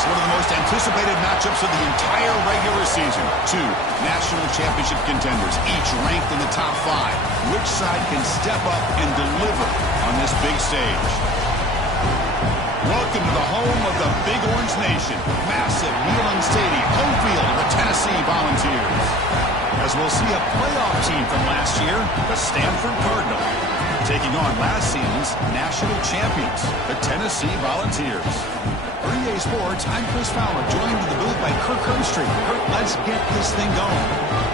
Next, one of the most anticipated matchups of the entire regular season. Two national championship contenders, each ranked in the top 5. Which side can step up and deliver on this big stage? Welcome to the home of the Big Orange Nation. Massive Neyland Stadium, home field of the Tennessee Volunteers. As we'll see a playoff team from last year, the Stanford Cardinal, taking on last season's national champions, the Tennessee Volunteers. For EA Sports, I'm Chris Fowler, joined in the booth by Kirk Herbstreit. Kirk, let's get this thing going.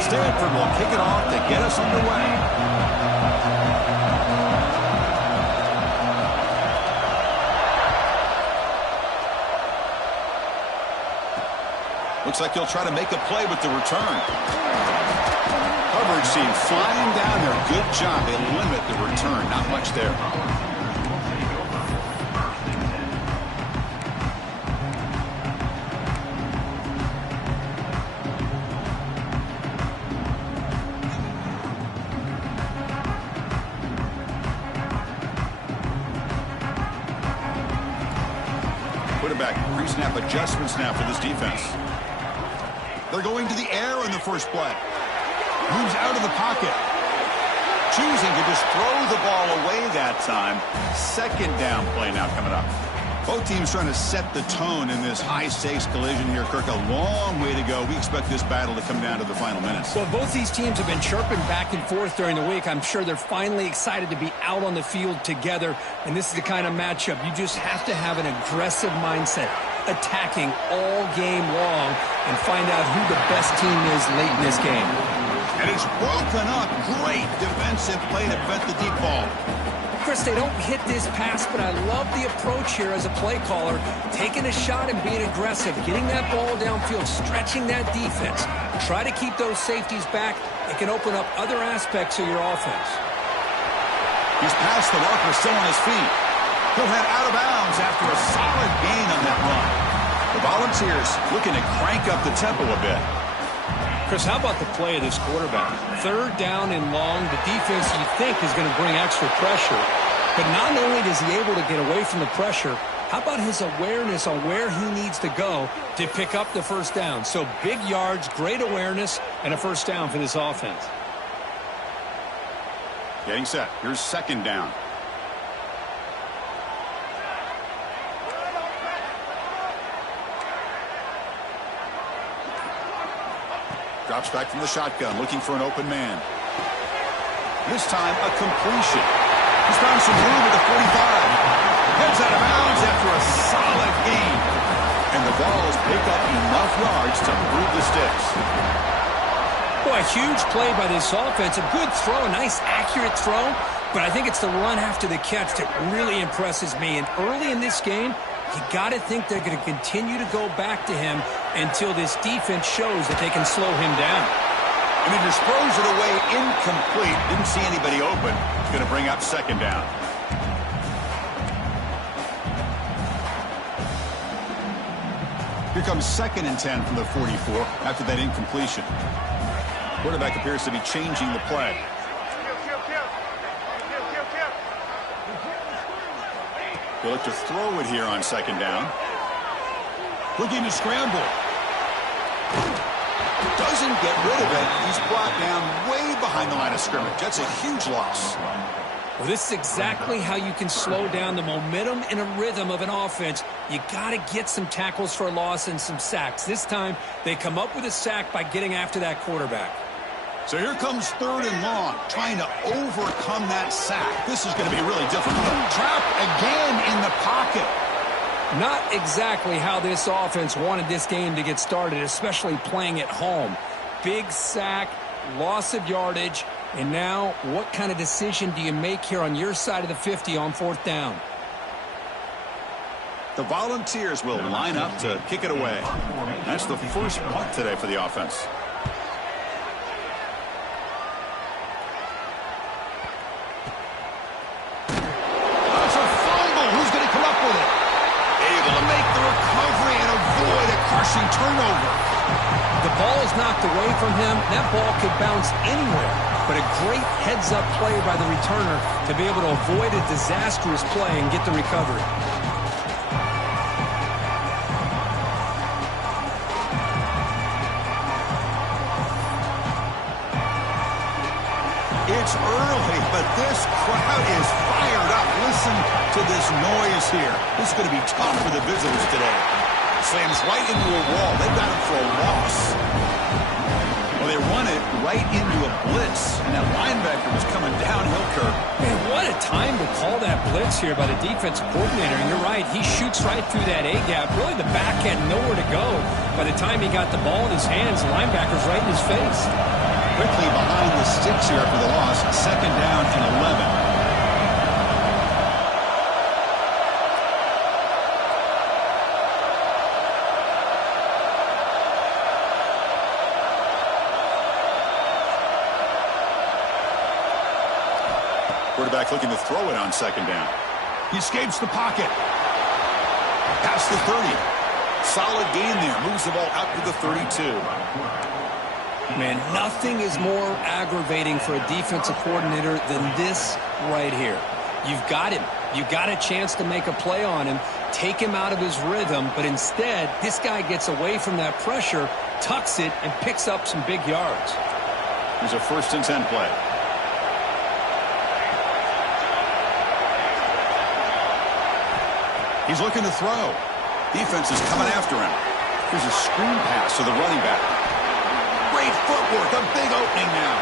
Stanford will kick it off to get us underway. Looks like he'll try to make a play with the return. Coverage team flying down there. Good job. They limit the return. Not much there. Quarterback, pre-snap adjustments now for this defense. They're going to the air in the first play. Moves out of the pocket. Choosing to just throw the ball away that time. Second down play now coming up. Both teams trying to set the tone in this high-stakes collision here. Kirk, a long way to go. We expect this battle to come down to the final minutes. Well, both these teams have been chirping back and forth during the week. I'm sure they're finally excited to be out on the field together. And this is the kind of matchup you just have to have an aggressive mindset, attacking all game long, and find out who the best team is late in this game. And it's broken up. Great defensive play to prevent the deep ball. Chris, they don't hit this pass, but I love the approach here as a play caller, taking a shot and being aggressive, getting that ball downfield, stretching that defense. Try to keep those safeties back. It can open up other aspects of your offense. He's past the marker, still on his feet. He'll head out of bounds after a solid gain on that run. The Volunteers looking to crank up the tempo a bit. Chris, how about the play of this quarterback? Third down and long. The defense, you think, is going to bring extra pressure. But not only is he able to get away from the pressure, how about his awareness on where he needs to go to pick up the first down? So big yards, great awareness, and a first down for this offense. Getting set. Here's second down. Drops back from the shotgun, looking for an open man. This time, a completion. He's found some room at the 45. Heads out of bounds after a solid gain. And the balls pick up enough yards to move the sticks. Boy, a huge play by this offense. A good throw, a nice accurate throw. But I think it's the run after the catch that really impresses me. And early in this game, you got to think they're going to continue to go back to him until this defense shows that they can slow him down. And he just throws it away incomplete. Didn't see anybody open. It's going to bring up second down. Here comes 2nd and 10 from the 44 after that incompletion. Quarterback appears to be changing the play. He'll look to throw it here on second down. Looking to scramble. Doesn't get rid of it. He's brought down way behind the line of scrimmage. That's a huge loss. Well, this is exactly how you can slow down the momentum and a rhythm of an offense. You got to get some tackles for a loss and some sacks. This time, they come up with a sack by getting after that quarterback. So here comes 3rd and long, trying to overcome that sack. This is going to be really difficult. Trapped again in the pocket. Not exactly how this offense wanted this game to get started, especially playing at home. Big sack, loss of yardage, and now what kind of decision do you make here on your side of the 50 on 4th down? The Volunteers will line up to kick it away. That's the first punt today for the offense. crushing turnover. The ball is knocked away from him. That ball could bounce anywhere. But a great heads-up play by the returner to be able to avoid a disastrous play and get the recovery. It's early, but this crowd is fired up. Listen to this noise here. This is going to be tough for the visitors today. Slams right into a wall. They've got him for a loss. Well, they run it right into a blitz, and that linebacker was coming downhill, Kirk. Man, what a time to call that blitz here by the defensive coordinator. And you're right, he shoots right through that A-gap. Really, the back had nowhere to go. By the time he got the ball in his hands, the linebacker's right in his face. Quickly behind the sticks here for the loss. 2nd down and 11. Quarterback looking to throw it on 2nd down. He escapes the pocket. Past the 30. Solid gain there. Moves the ball out to the 32. Man, nothing is more aggravating for a defensive coordinator than this right here. You've got him. You've got a chance to make a play on him, take him out of his rhythm, but instead, this guy gets away from that pressure, tucks it, and picks up some big yards. Here's a 1st and 10 play. He's looking to throw. Defense is coming after him. Here's a screen pass to the running back. Great footwork, a big opening now.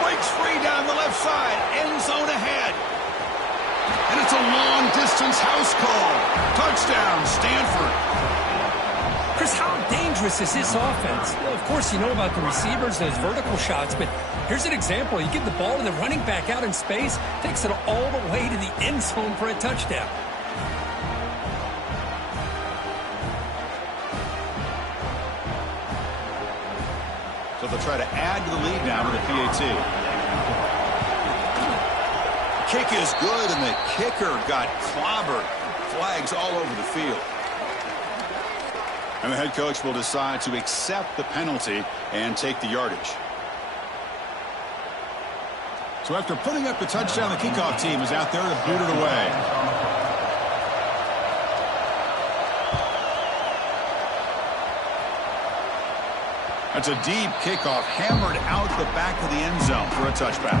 Breaks free down the left side, end zone ahead. And it's a long-distance house call. Touchdown, Stanford. Chris, how dangerous is this offense? Well, of course, you know about the receivers, those vertical shots, but here's an example. You get the ball and the running back out in space, takes it all the way to the end zone for a touchdown. So they'll try to add to the lead now with a PAT. Kick is good, and the kicker got clobbered. Flags all over the field. And the head coach will decide to accept the penalty and take the yardage. So after putting up the touchdown, the kickoff team is out there to boot it away. That's a deep kickoff, hammered out the back of the end zone for a touchback.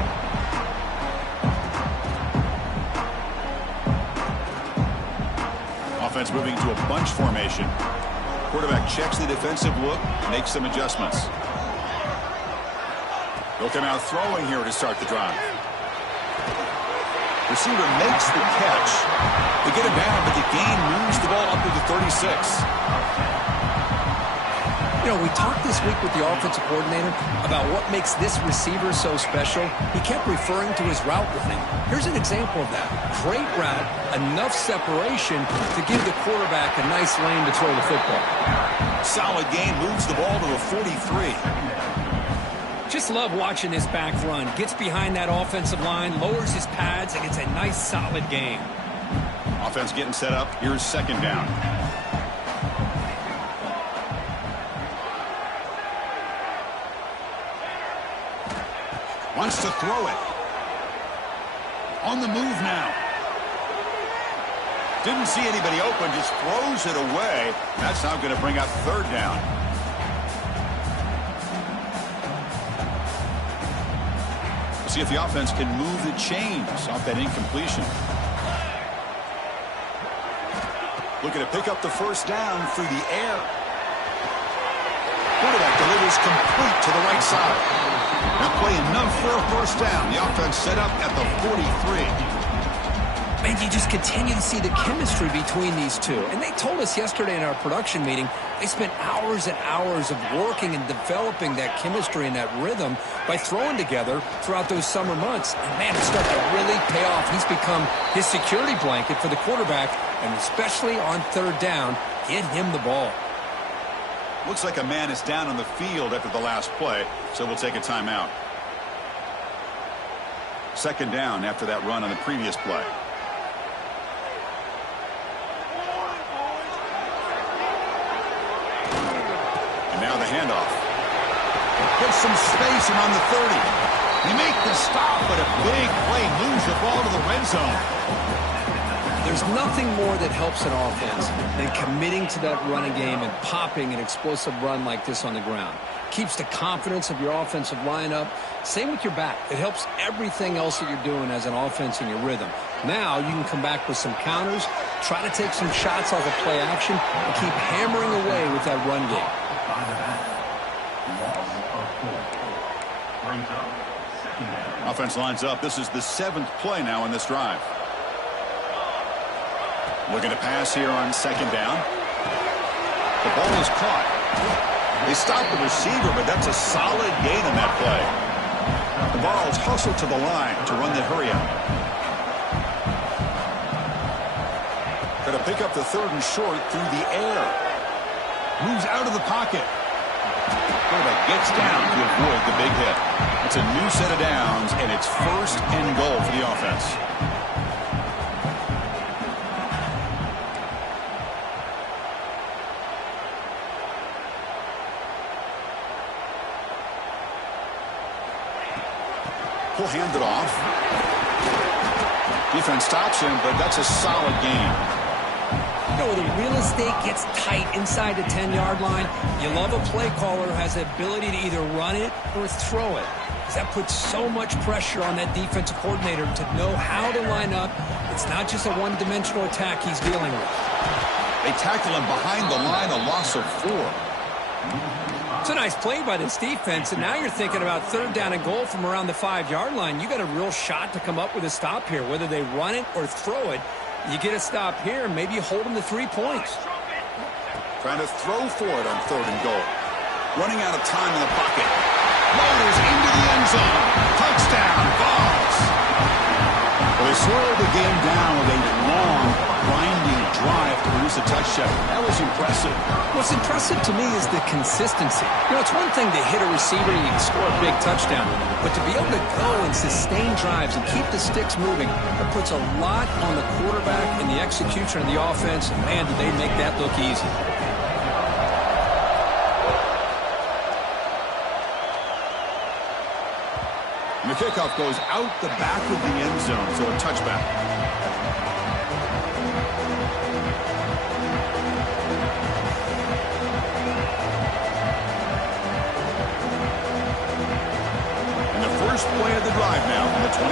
Offense moving to a bunch formation. Quarterback checks the defensive look, makes some adjustments. They'll come out throwing here to start the drive. Receiver makes the catch. They get him down, but the gain moves the ball up to the 36. You know, we talked this week with the offensive coordinator about what makes this receiver so special. He kept referring to his route running. Here's an example of that. Great route, enough separation to give the quarterback a nice lane to throw the football. Solid gain, moves the ball to the 43. Just love watching this back run. Gets behind that offensive line, lowers his pads, and it's a nice solid gain. Offense getting set up. Here's 2nd down. Wants to throw it. On the move now. Didn't see anybody open, just throws it away. That's now going to bring up 3rd down. We'll see if the offense can move the chains off that incompletion. Looking to pick up the 1st down through the air. Quarterback delivers complete to the right side. Now play enough for a 1st down. The offense set up at the 43. Man, you just continue to see the chemistry between these two. And they told us yesterday in our production meeting, they spent hours and hours of working and developing that chemistry and that rhythm by throwing together throughout those summer months. And man, it's starting to really pay off. He's become his security blanket for the quarterback, and especially on 3rd down, get him the ball. Looks like a man is down on the field after the last play, so we'll take a timeout. 2nd down after that run on the previous play. And now the handoff. Gets some space around the 30. They make the stop, but a big play moves the ball to the red zone. There's nothing more that helps an offense than committing to that running game and popping an explosive run like this on the ground. Keeps the confidence of your offensive lineup. Same with your back. It helps everything else that you're doing as an offense in your rhythm. Now you can come back with some counters, try to take some shots off of play action, and keep hammering away with that run game. Offense lines up. This is the 7th play now in this drive. Looking to pass here on 2nd down. The ball is caught. They stop the receiver, but that's a solid gain on that play. The ball is hustled to the line to run the hurry up. Going to pick up the 3rd and short through the air. Moves out of the pocket. Quarterback gets down to avoid the big hit. It's a new set of downs, and it's 1st and goal for the offense. He'll hand it off. Defense stops him, but that's a solid gain. You know, the real estate gets tight inside the 10-yard line. You love a play caller who has the ability to either run it or throw it. Because that puts so much pressure on that defensive coordinator to know how to line up. It's not just a one-dimensional attack he's dealing with. They tackle him behind the line, a loss of 4. It's a nice play by this defense, and now you're thinking about 3rd down and goal from around the 5-yard line. You got a real shot to come up with a stop here. Whether they run it or throw it, you get a stop here, and maybe you hold them to 3 points. Trying to throw for it on 3rd and goal. Running out of time in the pocket. Motors into the end zone. Touchdown, Vols. Well, they slowed the game down with a long, grinding drive to produce a touchdown. That was impressive. What's impressive to me is the consistency. You know, it's one thing to hit a receiver and you can score a big touchdown, but to be able to go and sustain drives and keep the sticks moving, that puts a lot on the quarterback and the execution of the offense. And man, did they make that look easy. And the kickoff goes out the back of the end zone, so a touchback. And the first play of the drive now from the 25.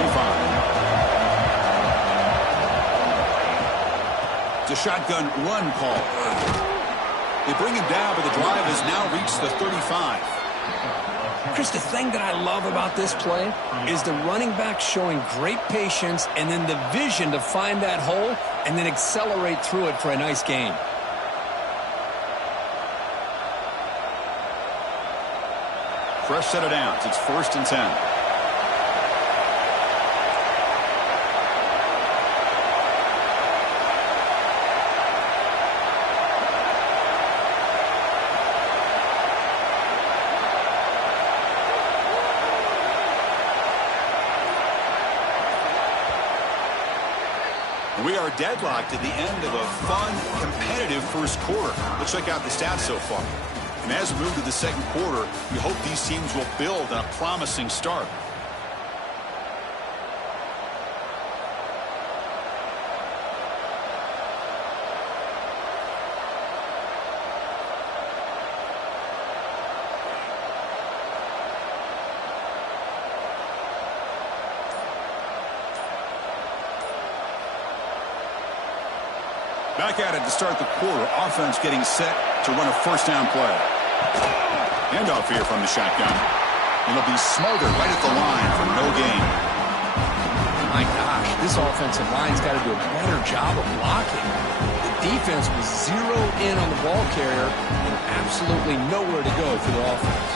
It's a shotgun run call. They bring him down, but the drive has now reached the 35. Chris, the thing that I love about this play is the running back showing great patience and then the vision to find that hole and then accelerate through it for a nice gain. Fresh set of downs. It's 1st and 10. We are deadlocked at the end of a fun, competitive first quarter. Let's check out the stats so far. And as we move to the 2nd quarter, we hope these teams will build on a promising start. Back at it to start the quarter. Offense getting set to run a 1st down play. Handoff here from the shotgun. It'll be smothered right at the line for no gain. My gosh, this offensive line's got to do a better job of blocking. The defense was zeroed in on the ball carrier and absolutely nowhere to go for the offense.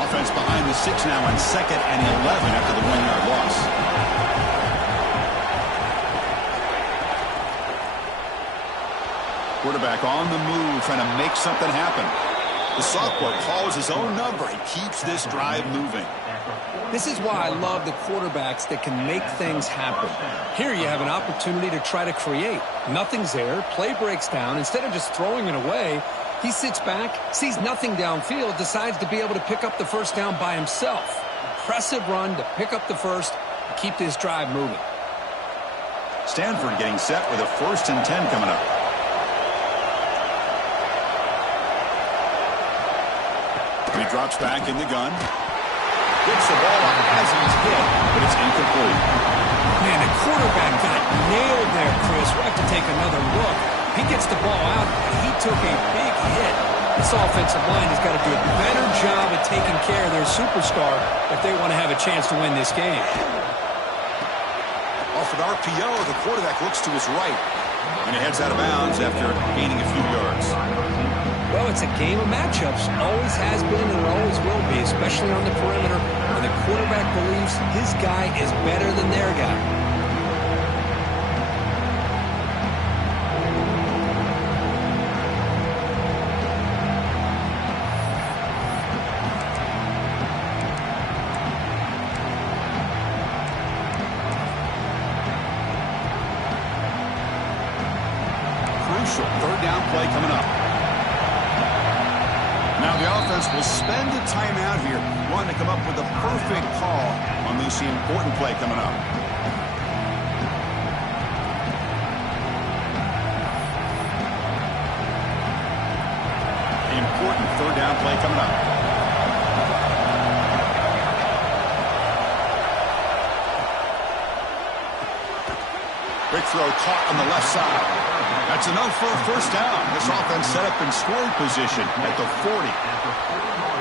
Offense behind the 6 now on 2nd and 11 after the 1-yard loss. Quarterback on the move, trying to make something happen. The sophomore calls his own number and keeps this drive moving. This is why I love the quarterbacks that can make things happen. Here you have an opportunity to try to create. Nothing's there. Play breaks down. Instead of just throwing it away, he sits back, sees nothing downfield, decides to be able to pick up the first down by himself. Impressive run to pick up the first and keep this drive moving. Stanford getting set with a 1st and 10 coming up. He drops back in the gun. Gets the ball off as he's hit, but it's incomplete. Man, the quarterback got nailed there, Chris. We'll have to take another look. He gets the ball out, but he took a big hit. This offensive line has got to do a better job at taking care of their superstar if they want to have a chance to win this game. Off an RPO, the quarterback looks to his right, and he heads out of bounds after gaining a few yards. Well, it's a game of matchups. Always has been and always will be, especially on the perimeter, when the quarterback believes his guy is better than their guy. Crucial 3rd down play coming up. Now the offense will spend a timeout here, wanting to come up with the perfect call on this important play coming up. Important 3rd down play coming up. Big throw caught on the left side. That's enough for a 1st down. This offense set up in scoring position at the 40.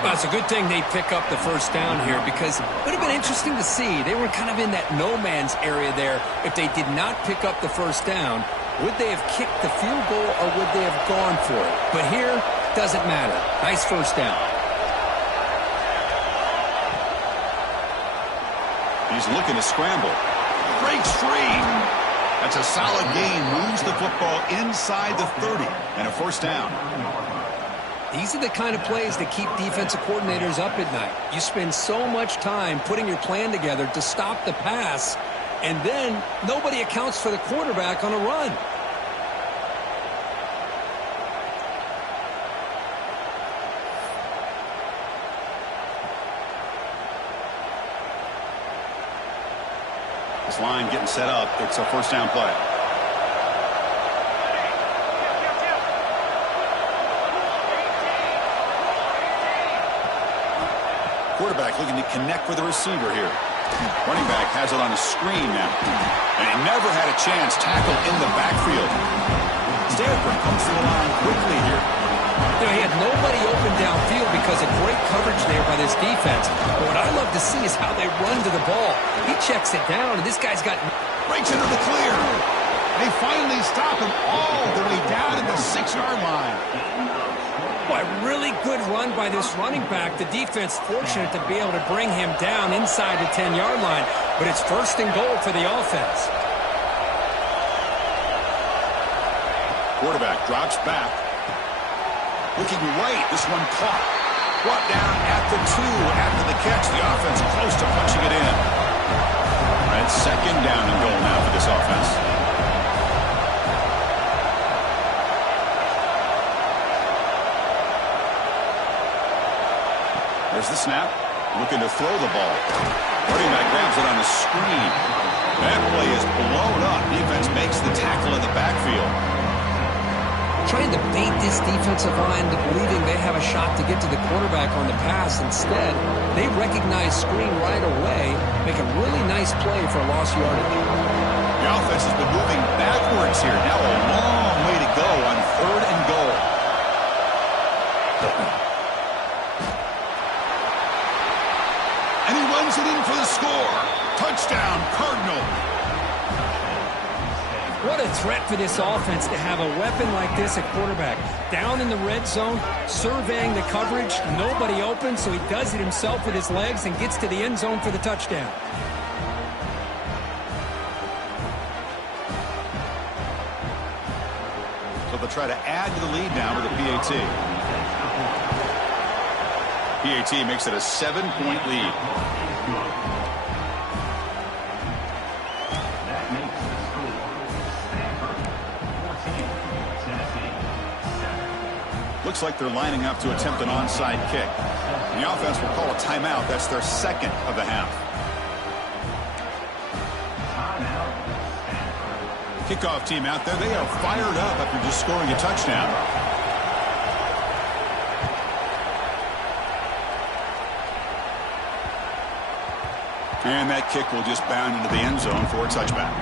Well, it's a good thing they pick up the 1st down here because it would have been interesting to see. They were kind of in that no man's area there. If they did not pick up the 1st down, would they have kicked the field goal or would they have gone for it? But here, doesn't matter. Nice 1st down. He's looking to scramble. Breaks free. That's a solid gain. Moves the football inside the 30 and a 1st down. These are the kind of plays that keep defensive coordinators up at night. You spend so much time putting your plan together to stop the pass, and then nobody accounts for the quarterback on a run. This line getting set up. It's a 1st down play. Quarterback looking to connect with the receiver here. Running back has it on a screen now. And he never had a chance. Tackle in the backfield. Stanford comes to the line quickly here. You know, he had nobody open downfield because of great coverage there by this defense. But what I love to see is how they run to the ball. He checks it down, and this guy's got... Breaks into the clear. They finally stop him all the way down at the 6-yard line. Boy, really good run by this running back. The defense fortunate to be able to bring him down inside the 10-yard line. But it's 1st and goal for the offense. Quarterback drops back. Looking right. This one caught. Brought down at the 2 after the catch. The offense close to punching it in. It's 2nd down and goal now for this offense. There's the snap. Looking to throw the ball. Running back grabs it on a screen. That play is blown up. Defense makes the tackle in the backfield. Trying to bait this defensive line to believing they have a shot to get to the quarterback on the pass. Instead, they recognize screen right away, make a really nice play for lost yardage. The offense has been moving backwards here. Now a long way to go on 3rd and goal. And he runs it in for the score. Touchdown, Cardinal. What a threat for this offense to have a weapon like this at quarterback. Down in the red zone, surveying the coverage, nobody open, so he does it himself with his legs and gets to the end zone for the touchdown. So they'll try to add to the lead now with a PAT. PAT makes it a 7-point lead. Looks like they're lining up to attempt an onside kick. And the offense will call a timeout. That's their second of the half. Kickoff team out there. They are fired up after just scoring a touchdown. And that kick will just bound into the end zone for a touchback.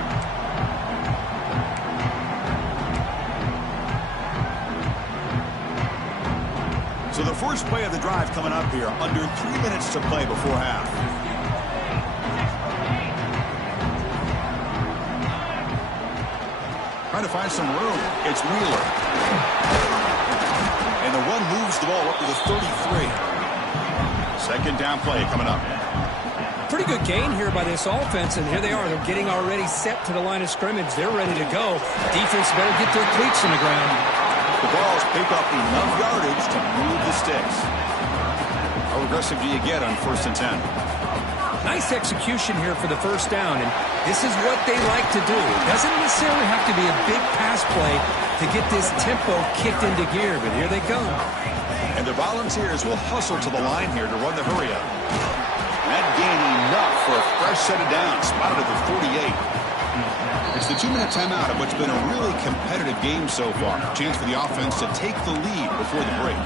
So the first play of the drive coming up here. Under 3 minutes to play before half. Trying to find some room. It's Wheeler. And the run moves the ball up to the 33. Second down play coming up. Pretty good gain here by this offense, and here they are. They're getting already set to the line of scrimmage. They're ready to go. Defense better get their cleats in the ground. The balls pick up enough yardage to move the sticks. How aggressive do you get on 1st and 10? Nice execution here for the first down, and this is what they like to do. It doesn't necessarily have to be a big pass play to get this tempo kicked into gear, but here they come. And the Volunteers will hustle to the line here to run the hurry up. That gain enough for a fresh set of downs, spotted at the 48. It's the 2-minute timeout of what's been a really competitive game so far. Chance for the offense to take the lead before the break.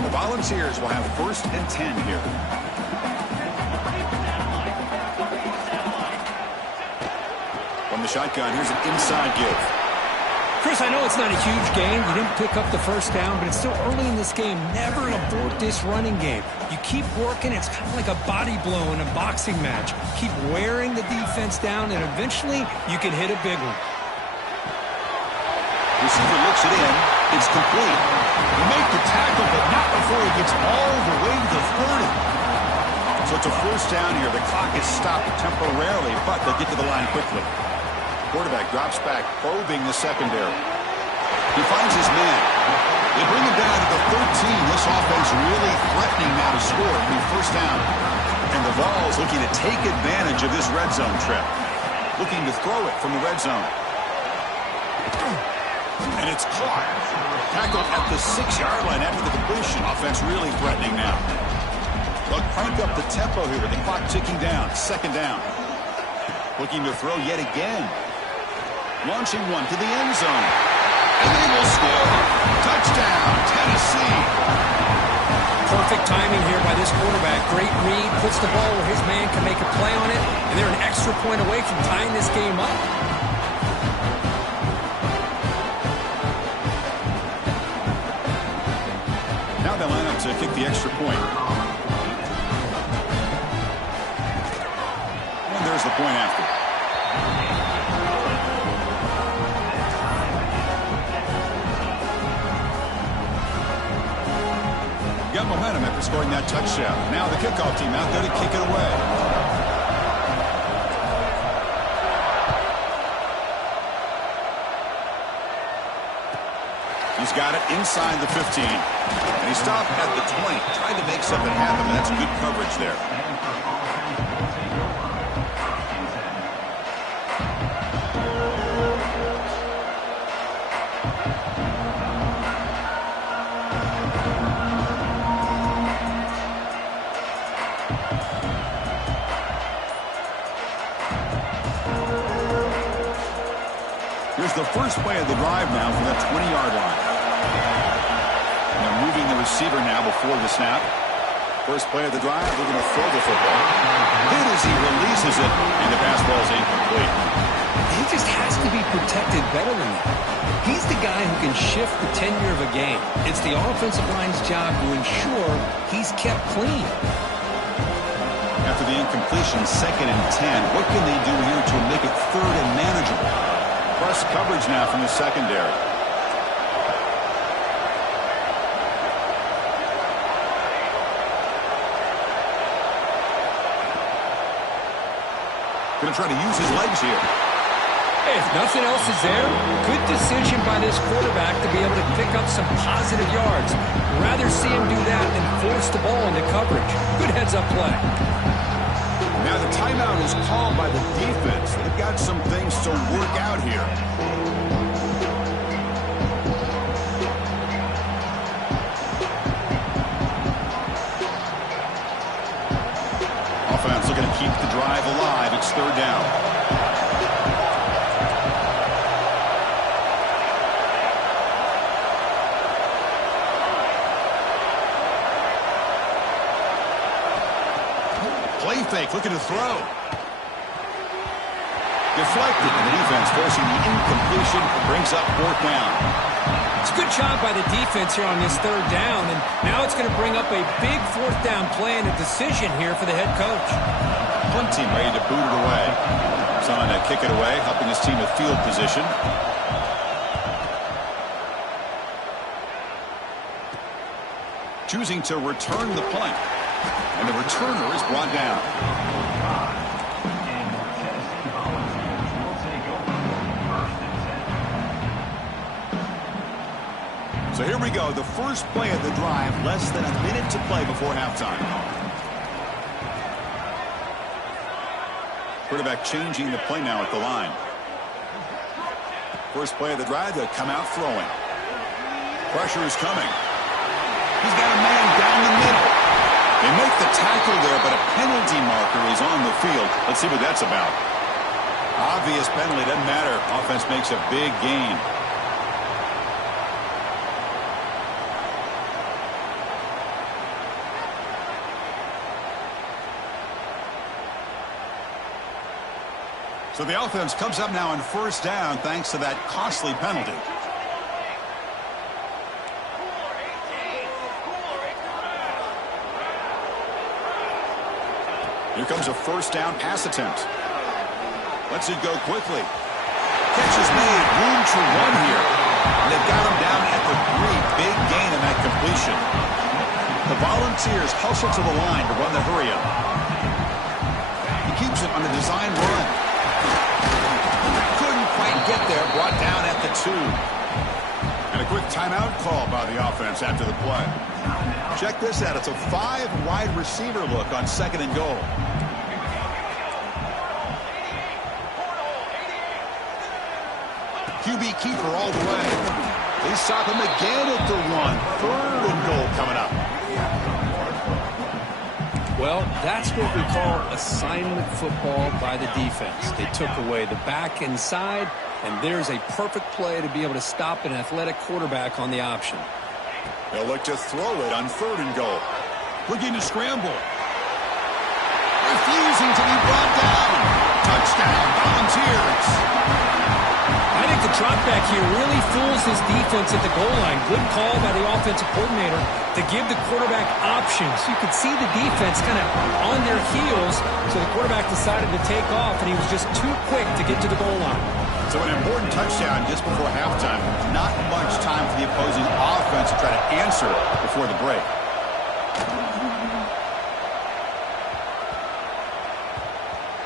The Volunteers will have 1st and 10 here. From the shotgun, here's an inside give. Chris, I know it's not a huge gain. You didn't pick up the first down, but it's still early in this game. Never abort this running game. You keep working. It's kind of like a body blow in a boxing match. Keep wearing the defense down, and eventually you can hit a big one. Receiver looks it in. It's complete. He made the tackle, but not before he gets all the way to the 30. So it's a first down here. The clock is stopped temporarily, but they'll get to the line quickly. Quarterback drops back, probing the secondary. He finds his man. They bring him down to the 13. This offense really threatening now to score on the first down. And the Vols looking to take advantage of this red zone trip. Looking to throw it from the red zone. And it's caught. Tackled at the 6-yard line after the completion. Offense really threatening now. They'll crank up the tempo here with the clock ticking down. Second down. Looking to throw yet again. Launching one to the end zone. And they will score. Touchdown, Tennessee. Perfect timing here by this quarterback. Great read. Puts the ball where his man can make a play on it. And they're an extra point away from tying this game up. Now they line up to kick the extra point. And there's the point after. Got momentum after scoring that touchdown. Now the kickoff team out there to kick it away. He's got it inside the 15. And he stopped at the 20. Tried to make something happen, but that's good coverage there. Here's the first play of the drive now from that 20-yard line. And moving the receiver now before the snap. First play of the drive, we're going to throw the football. Hit as he releases it, and the pass ball is incomplete. He just has to be protected better than that. He's the guy who can shift the tenure of a game. It's the offensive line's job to ensure he's kept clean. After the incompletion, 2nd and 10. What can they do here to make it 3rd and manageable? Press coverage now from the secondary. Going to try to use his legs here. Hey, if nothing else is there, good decision by this quarterback to be able to pick up some positive yards. Rather see him do that than force the ball into coverage. Good heads-up play. Now the timeout is called by the defense. They've got some things to work out here. Offense looking to keep the drive alive. It's third down. Play fake, looking to throw. Deflected, and the defense forcing the incompletion, brings up fourth down. It's a good job by the defense here on this third down, and now it's going to bring up a big fourth down play and a decision here for the head coach. Punt team ready to boot it away. He's on to kick it away, helping his team with field position. Choosing to return the punt. And the returner is brought down. So here we go. The first play of the drive. Less than a minute to play before halftime. Quarterback changing the play now at the line. First play of the drive. They'll come out throwing. Pressure is coming. He's got a man down the middle. They make the tackle there, but a penalty marker is on the field. Let's see what that's about. Obvious penalty, doesn't matter. Offense makes a big gain. So the offense comes up now on first down thanks to that costly penalty. Here comes a first down pass attempt. Lets it go quickly. Catch is made. Room to run here. And they've got him down at the 3. Big gain in that completion. The Volunteers hustle to the line to run the hurry-up. He keeps it on the design run. Couldn't quite get there. Brought down at the 2. And a quick timeout call by the offense after the play. Check this out. It's a 5-wide receiver look on second and goal. QB keeper all the way. They stop him again at the 1. Third and goal coming up. Well, that's what we call assignment football by the defense. They took away the back inside, and there's a perfect play to be able to stop an athletic quarterback on the option. They'll look to throw it on third and goal. Looking to scramble. Refusing to be brought down. Touchdown, Volunteers. I think the drop back here really fools his defense at the goal line. Good call by the offensive coordinator to give the quarterback options. You could see the defense kind of on their heels, so the quarterback decided to take off, and he was just too quick to get to the goal line. So an important touchdown just before halftime. Not much time for the opposing offense to try to answer before the break.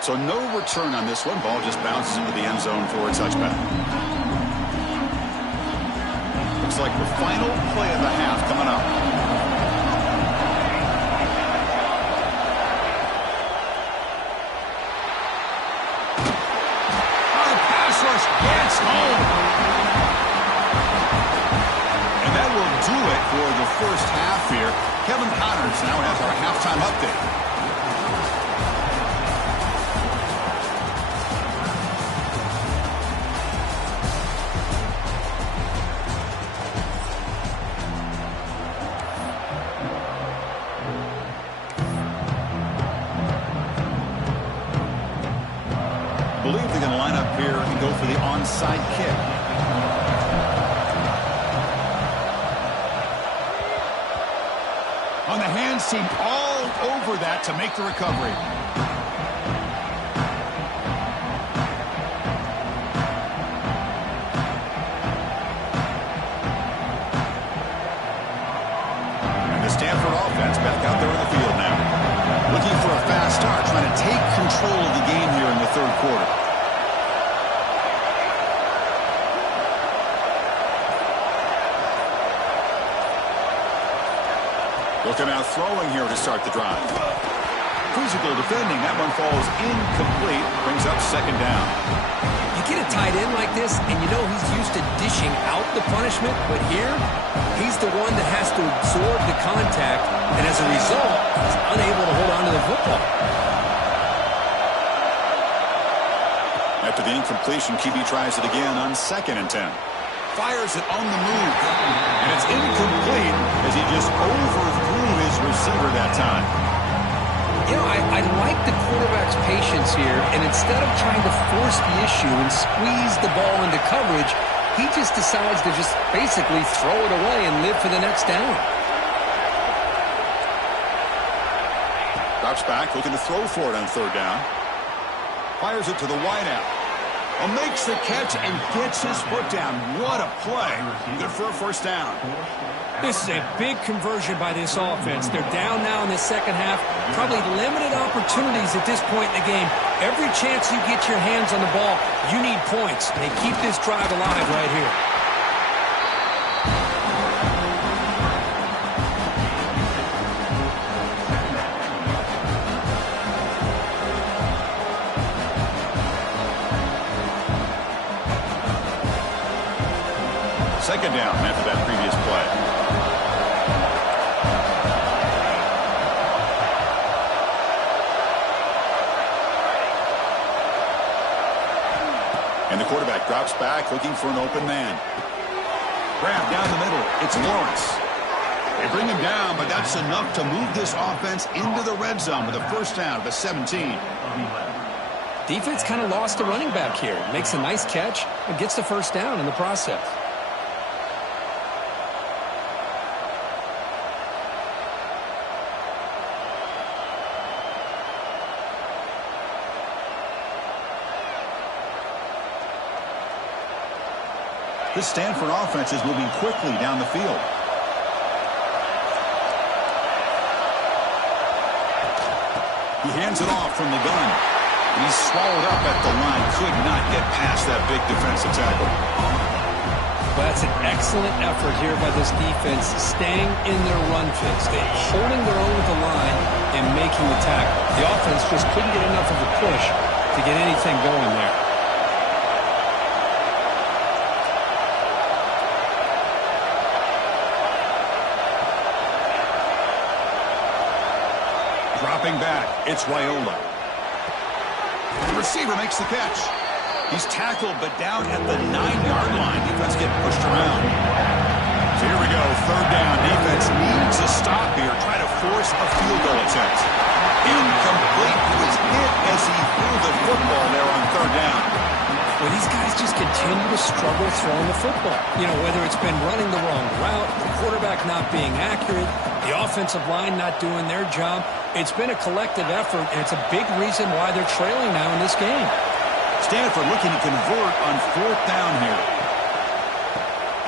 So no return on this one. Ball just bounces into the end zone for a touchback. Looks like the final play of the half coming up. The pass rush gets home. And that will do it for the first half here. Kevin Connors now has our halftime update. Believe they're going to line up here and go for the onside kick. On the hands team, all over that to make the recovery. And the Stanford offense back out there in the field now. Looking for a fast start, trying to take control of the game here in the third quarter. They'll come out throwing here to start the drive. Physical defending. That one falls incomplete. Brings up second down. You get a tight end like this, and you know he's used to dishing out the punishment, but here, he's the one that has to absorb the contact, and as a result, he's unable to hold on to the football. After the incompletion, QB tries it again on 2nd and 10. Fires it on the move. And it's incomplete as he just overthrew his receiver that time. You know, I like the quarterback's patience here, and instead of trying to force the issue and squeeze the ball into coverage, he just decides to just basically throw it away and live for the next down. Drops back, looking to throw for it on 3rd down. Fires it to the wideout. Makes the catch and gets his foot down. What a play. Good for a 1st down. This is a big conversion by this offense. They're down now in the second half. Probably limited opportunities at this point in the game. Every chance you get your hands on the ball, you need points. They keep this drive alive right here. Second down after that previous play. And the quarterback drops back looking for an open man. Grab down the middle. It's Lawrence. They bring him down, but that's enough to move this offense into the red zone with a 1st down at the 17. Defense kind of lost the running back here. Makes a nice catch and gets the 1st down in the process. This Stanford offense is moving quickly down the field. He hands it off from the gun. He's swallowed up at the line. Could not get past that big defensive tackle. Well, that's an excellent effort here by this defense, staying in their run fix. They're holding their own with the line and making the tackle. The offense just couldn't get enough of a push to get anything going there. Dropping back, it's Wyola. The receiver makes the catch. He's tackled, but down at the 9-yard line. Defense getting pushed around. So here we go, 3rd down. Defense needs a stop here. Try to force a field goal attempt. Incomplete. He was hit as he threw the football there on 3rd down. Well, these guys just continue to struggle throwing the football. You know, whether it's been running the wrong route, the quarterback not being accurate, the offensive line not doing their job. It's been a collective effort, and it's a big reason why they're trailing now in this game. Stanford looking to convert on 4th down here.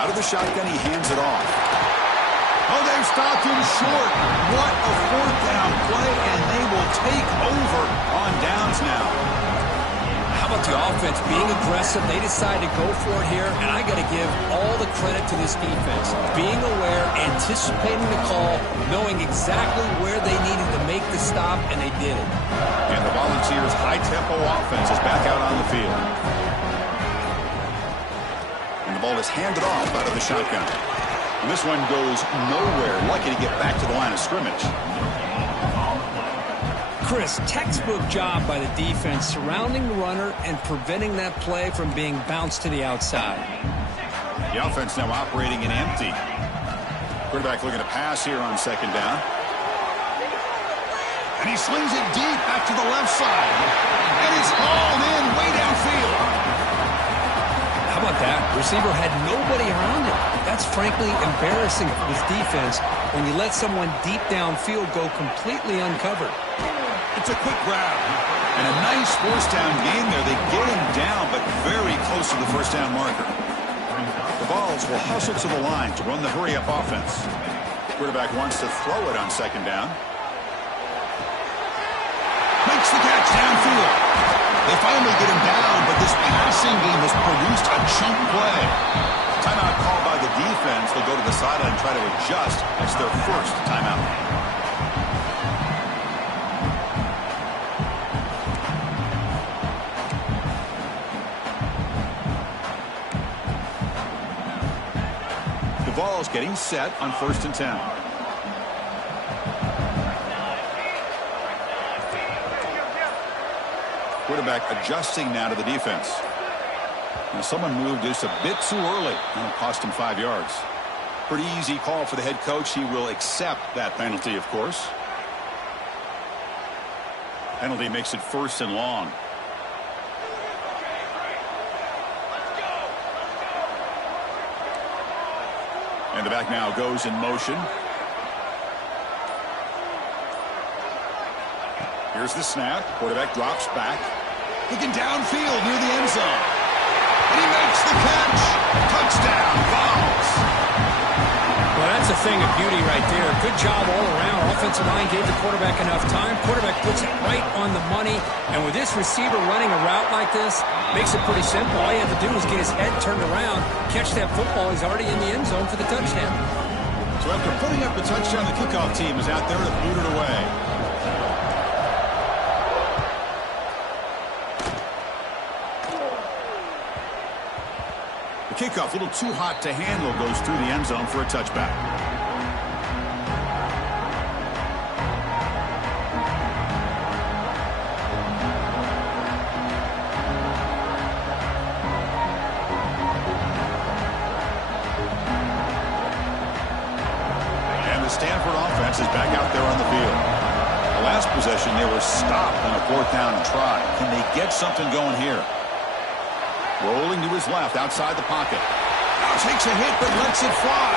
Out of the shotgun, he hands it off. Oh, they've stopped him short. What a 4th down play, and they will take over on downs now. How about the offense being aggressive? They decide to go for it here, and I got to give all the credit to this defense. Being aware, anticipating the call, knowing exactly where they needed to make the stop, and they did it. And the Volunteers' high-tempo offense is back out on the field. And the ball is handed off out of the shotgun. And this one goes nowhere. Lucky to get back to the line of scrimmage. Chris, textbook job by the defense surrounding the runner and preventing that play from being bounced to the outside. The offense now operating in empty. Quarterback looking to pass here on 2nd down. And he slings it deep back to the left side. And it's hauled in way downfield. How about that? Receiver had nobody around him. That's frankly embarrassing for this defense when you let someone deep downfield go completely uncovered. It's a quick grab. And a nice 4th down gain there. They get him down, but very close to the 1st down marker. The Vols will hustle to the line to run the hurry-up offense. Quarterback wants to throw it on 2nd down. Makes the catch downfield. They finally get him down, but this passing game has produced a chunk play. Timeout called by the defense. They'll go to the sideline and try to adjust. It's their 1st timeout. Vols getting set on 1st and 10. Quarterback adjusting now to the defense. And someone moved just a bit too early. That'll cost him 5 yards. Pretty easy call for the head coach. He will accept that penalty, of course. Penalty makes it 1st and long. And the back now goes in motion. Here's the snap. Quarterback drops back. Looking downfield near the end zone. And he makes the catch. Touchdown, Vols. Well, that's a thing of beauty right there. Good job all around. Offensive line gave the quarterback enough time. Quarterback puts it right on the money. And with this receiver running a route like this, makes it pretty simple. All you have to do is get his head turned around, catch that football. He's already in the end zone for the touchdown. So after putting up the touchdown, the kickoff team is out there to boot it away. The kickoff, a little too hot to handle, goes through the end zone for a touchback. Stanford offense is back out there on the field. The last possession, they were stopped on a 4th down try. Can they get something going here? Rolling to his left outside the pocket. Now takes a hit but lets it fly.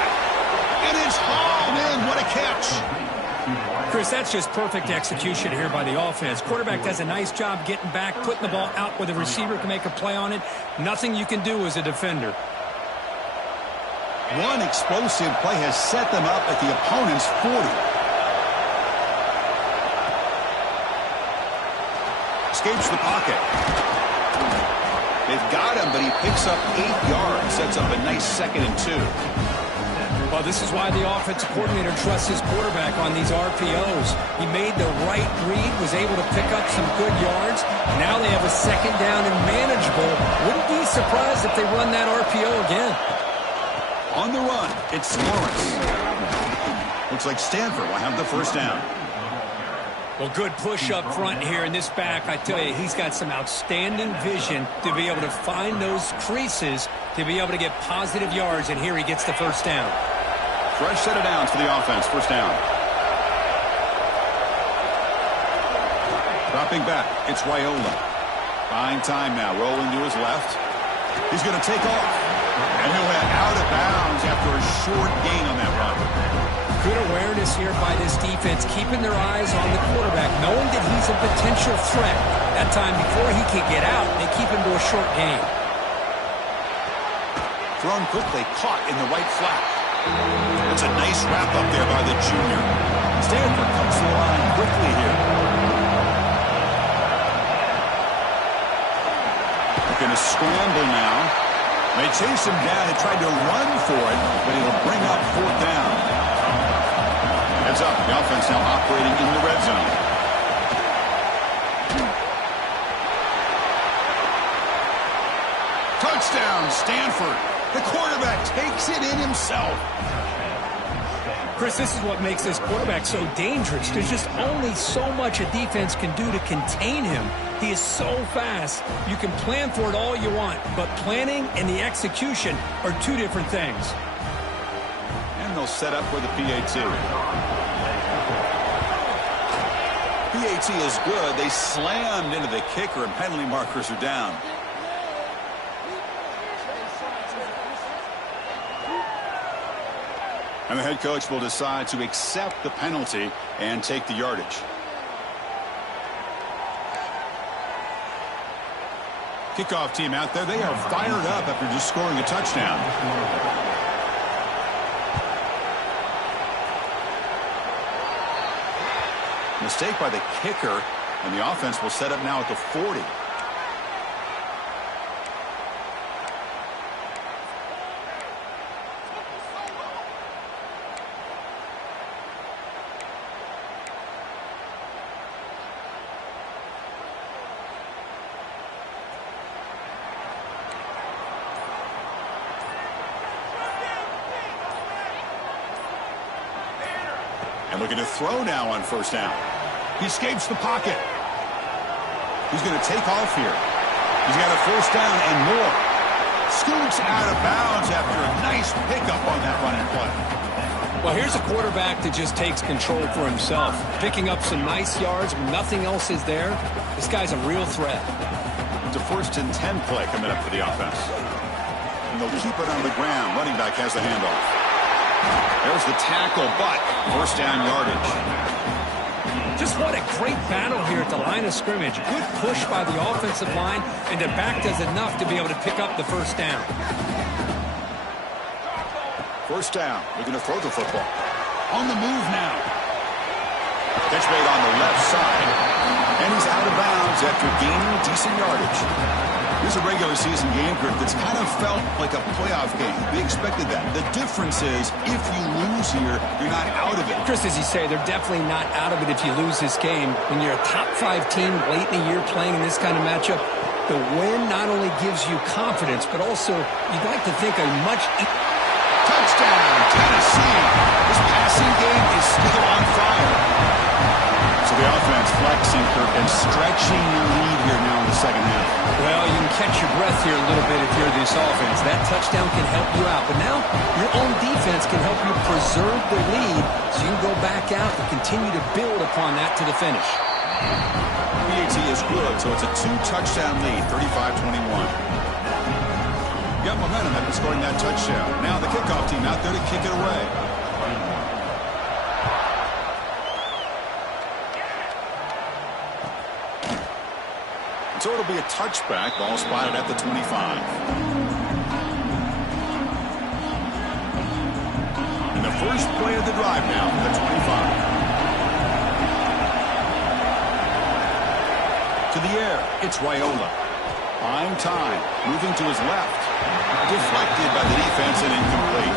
And it's hauled in. What a catch. Chris, that's just perfect execution here by the offense. Quarterback does a nice job getting back, putting the ball out where the receiver can make a play on it. Nothing you can do as a defender. One explosive play has set them up at the opponent's 40. Escapes the pocket. They've got him, but he picks up 8 yards. Sets up a nice 2nd and 2. Well, this is why the offensive coordinator trusts his quarterback on these RPOs. He made the right read, was able to pick up some good yards. Now they have a 2nd down and manageable. Wouldn't be surprised if they run that RPO again. On the run, it's Lawrence. Looks like Stanford will have the 1st down. Well, good push up front here in this back. I tell you, he's got some outstanding vision to be able to find those creases, to be able to get positive yards, and here he gets the 1st down. Fresh set of downs for the offense. 1st down. Dropping back, it's Raiola. Buying time now, rolling to his left. He's going to take off. And he'll head out of bounds after a short gain on that run. Good awareness here by this defense, keeping their eyes on the quarterback, knowing that he's a potential threat. That time before he can get out, they keep him to a short gain. Thrown quickly, caught in the right flat. It's a nice wrap up there by the junior. Stanford comes to the line quickly here. Looking to scramble now. They chase him down and tried to run for it, but it'll bring up 4th down. Heads up, the offense now operating in the red zone. Touchdown, Stanford. The quarterback takes it in himself. Chris, this is what makes this quarterback so dangerous. There's just only so much a defense can do to contain him. He is so fast. You can plan for it all you want, but planning and the execution are 2 different things. And they'll set up for the PAT. PAT is good. They slammed into the kicker, and penalty markers are down. And the head coach will decide to accept the penalty and take the yardage. Kickoff team out there, they are fired up after just scoring a touchdown. Mistake by the kicker, and the offense will set up now at the 40. Looking to throw now on first down. He escapes the pocket. He's going to take off here. He's got a first down and more. Scoots out of bounds after a nice pickup on that running play. Well, here's a quarterback that just takes control for himself, picking up some nice yards when nothing else is there. This guy's a real threat. It's a 1st and 10 play coming up for the offense. And they'll keep it on the ground. Running back has the handoff. There's the tackle, but first down yardage. Just what a great battle here at the line of scrimmage. Good push by the offensive line, and the back does enough to be able to pick up the first down. First down. Looking to throw the football. On the move now. Catch made on the left side. And he's out of bounds after gaining decent yardage. This is a regular season game group that's kind of felt like a playoff game. We expected that. The difference is if you lose here, you're not out of it. Chris, as you say, they're definitely not out of it if you lose this game. When you're a top 5 team late in the year playing in this kind of matchup, the win not only gives you confidence, but also you'd like to think a much... Touchdown, Tennessee. This passing game is still on fire. So the offense flexing and stretching your lead here now in the second half. Well, you can catch your breath here a little bit if you're this offense. That touchdown can help you out. But now your own defense can help you preserve the lead so you can go back out and continue to build upon that to the finish. PAT is good, so it's a 2-touchdown lead, 35-21. Got momentum after scoring that touchdown. Now the kickoff team out there to kick it away. So it'll be a touchback. Ball spotted at the 25. And the first play of the drive now from the 25. To the air, it's Raiola. Buying time, moving to his left. Deflected by the defense and incomplete.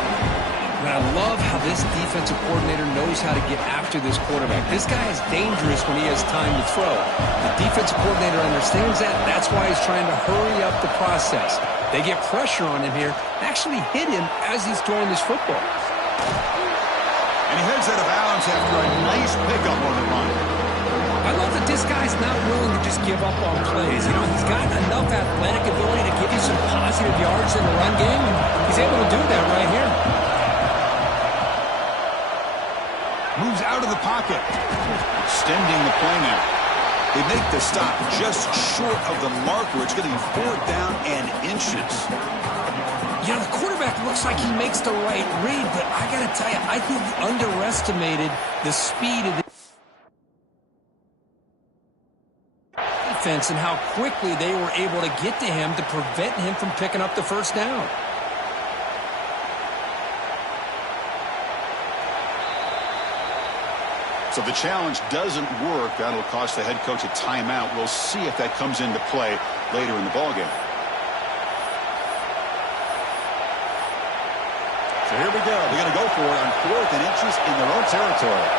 But I love how this defensive coordinator knows how to get after this quarterback. This guy is dangerous when he has time to throw. The defensive coordinator understands that. That's why he's trying to hurry up the process. They get pressure on him here, actually hit him as he's throwing this football. And he heads out of bounds after a nice pickup on the run. I love that this guy's not willing to just give up on plays. You know, he's got enough athletic ability to give you some positive yards in the run game, and he's able to do that right here. Moves out of the pocket. Extending the play now. They make the stop just short of the marker. It's going to be 4th down and inches. You know, the quarterback looks like he makes the right read, but I got to tell you, I think he underestimated the speed of the defense and how quickly they were able to get to him to prevent him from picking up the first down. So the challenge doesn't work. That'll cost the head coach a timeout. We'll see if that comes into play later in the ballgame. So here we go. They're going to go for it on 4th and inches in their own territory.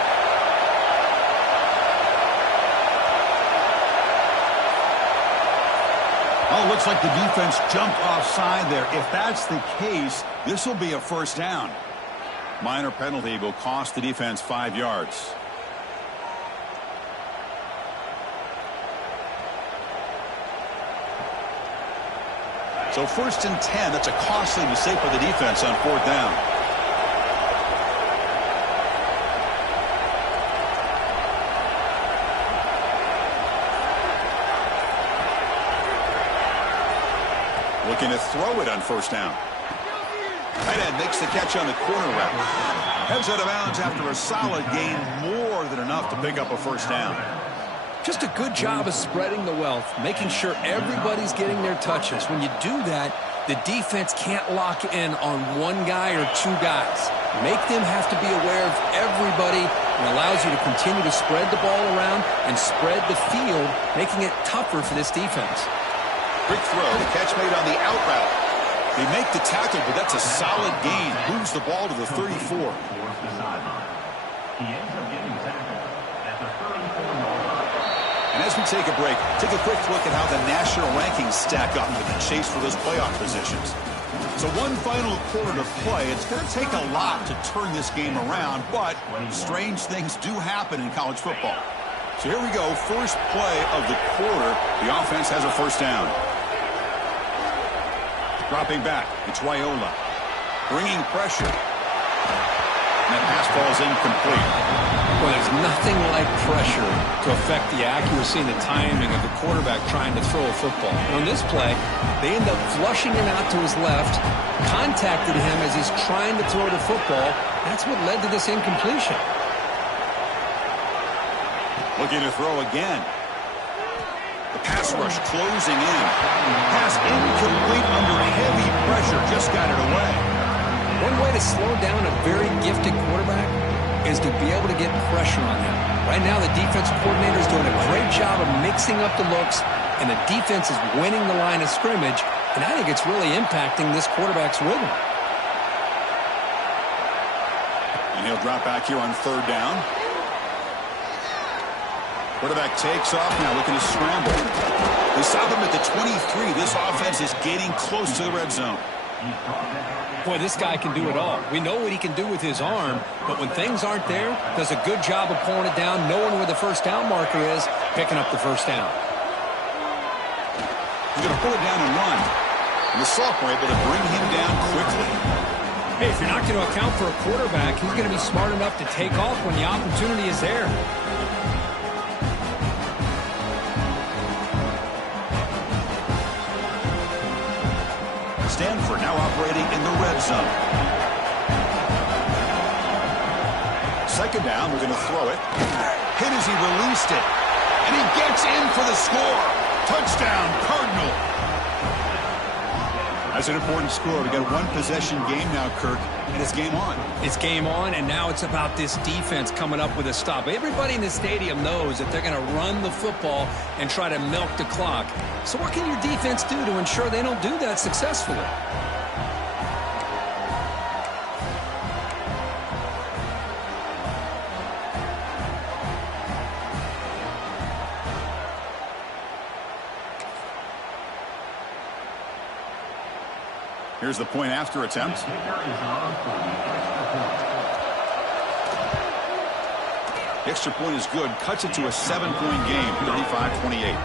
Oh, looks like the defense jumped offside there. If that's the case, this will be a first down. Minor penalty will cost the defense 5 yards. So 1st and 10, that's a costly mistake by the defense on 4th down. Looking to throw it on first down. Tight end makes the catch on the corner route. Heads out of bounds after a solid gain, more than enough to pick up a first down. Just a good job of spreading the wealth, making sure everybody's getting their touches. When you do that, the defense can't lock in on one guy or 2 guys. Make them have to be aware of everybody, and allows you to continue to spread the ball around and spread the field, making it tougher for this defense. Quick throw, the catch made on the out route. They make the tackle, but that's a solid gain. Moves the ball to the 34. And as we take a break, take a quick look at how the national rankings stack up in the chase for those playoff positions. So one final quarter to play. It's going to take a lot to turn this game around, but strange things do happen in college football. So here we go, first play of the quarter. The offense has a first down. Dropping back, it's Raiola. Bringing pressure. And that pass falls incomplete. Well, there's nothing like pressure to affect the accuracy and the timing of the quarterback trying to throw a football. On this play, they end up flushing him out to his left, contacted him as he's trying to throw the football. That's what led to this incompletion. Looking to throw again. The pass rush closing in. Pass incomplete under heavy pressure. Just got it away. One way to slow down a very gifted quarterback is to be able to get pressure on him. Right now, the defensive coordinator is doing a great job of mixing up the looks, and the defense is winning the line of scrimmage, and I think it's really impacting this quarterback's rhythm. And he'll drop back here on third down. Quarterback takes off now, looking to scramble. They stop him at the 23. This offense is getting close to the red zone. Boy, this guy can do it all. We know what he can do with his arm, but when things aren't there, does a good job of pulling it down, knowing where the first down marker is, picking up the first down. He's going to pull it down and run. And the sophomore able to bring him down quickly. Hey, if you're not going to account for a quarterback, he's going to be smart enough to take off when the opportunity is there. Stanford now operating in the red zone. Second down, we're going to throw it. Hit as he released it. And he gets in for the score. Touchdown, Cardinal. That's an important score. We got a one-possession game now, Kirk, and it's game on. It's game on, and now it's about this defense coming up with a stop. Everybody in the stadium knows that they're going to run the football and try to milk the clock. So what can your defense do to ensure they don't do that successfully? Here's the point after attempt. The extra point is good. Cuts it to a 7-point game, 35-28.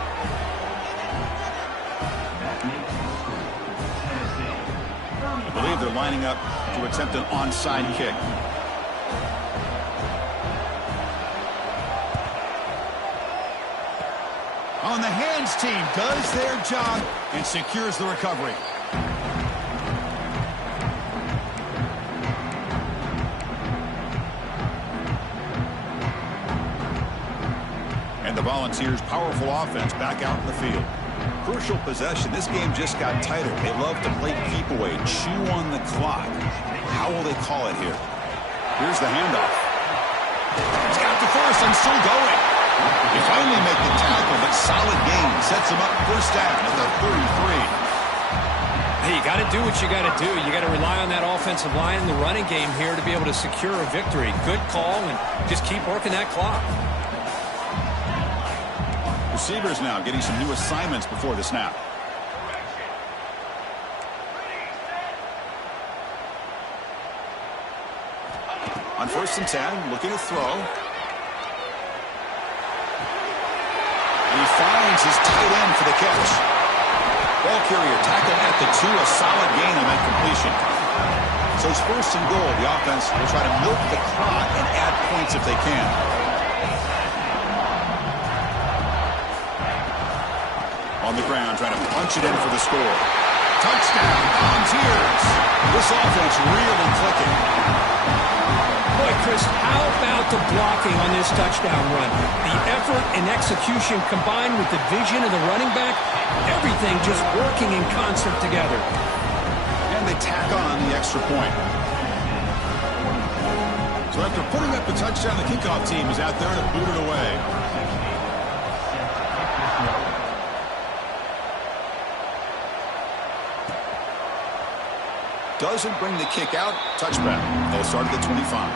I believe they're lining up to attempt an onside kick. On the hands team does their job and secures the recovery. The Volunteers' powerful offense back out in the field. Crucial possession. This game just got tighter. They love to play keep away, chew on the clock. How will they call it here? Here's the handoff. He's got the first and still going. They finally make the tackle, but solid gain sets them up first down at the 33. Hey, you got to do what you got to do. You got to rely on that offensive line in the running game here to be able to secure a victory. Good call, and just keep working that clock. Receivers now getting some new assignments before the snap. On 1st and 10, looking to throw. And he finds his tight end for the catch. Ball carrier tackled at the 2, a solid gain on that completion. So it's 1st and goal. The offense will try to milk the clock and add points if they can. On the ground, trying to punch it in for the score. Touchdown, Volunteers. This offense really clicking. Boy, Chris, how about the blocking on this touchdown run? The effort and execution combined with the vision of the running back, everything just working in concert together. And they tack on the extra point. So after putting up the touchdown, the kickoff team is out there to boot it away. Doesn't bring the kick out. Touchback. They'll start at the 25.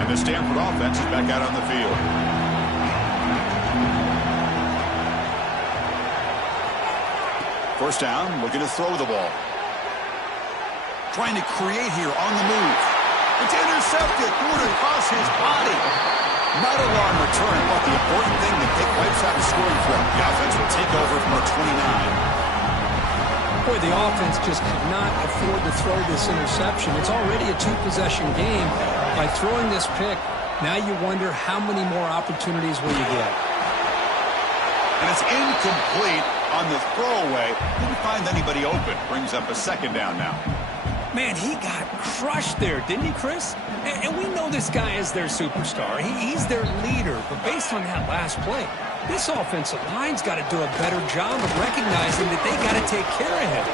And the Stanford offense is back out on the field. First down, looking to throw the ball. Trying to create here on the move. It's intercepted. Threw it across his body. Not a long return, but the important thing, the pick wipes out the scoring threat. The offense will take over from our 29. Boy, the offense just could not afford to throw this interception. It's already a two-possession game. By throwing this pick, now you wonder how many more opportunities will you get. And it's incomplete on the throwaway. Didn't find anybody open. Brings up a second down now. Man, he got crushed there, didn't he, Chris? And we know this guy is their superstar. He's their leader. But based on that last play, this offensive line's got to do a better job of recognizing that they got to take care of him.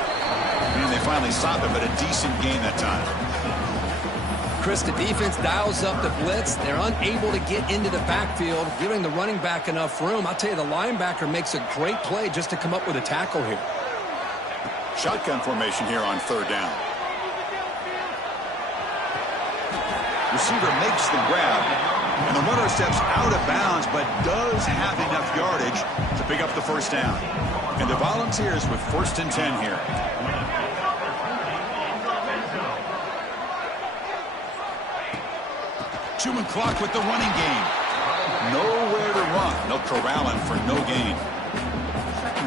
And they finally stopped him at a decent gain that time. Chris, the defense dials up the blitz. They're unable to get into the backfield, giving the running back enough room. I'll tell you, the linebacker makes a great play just to come up with a tackle here. Shotgun formation here on third down. Receiver makes the grab, and the runner steps out of bounds, but does have enough yardage to pick up the first down. And the Volunteers with 1st and 10 here. Human clock with the running game. Nowhere to run. They'll corral him for no gain.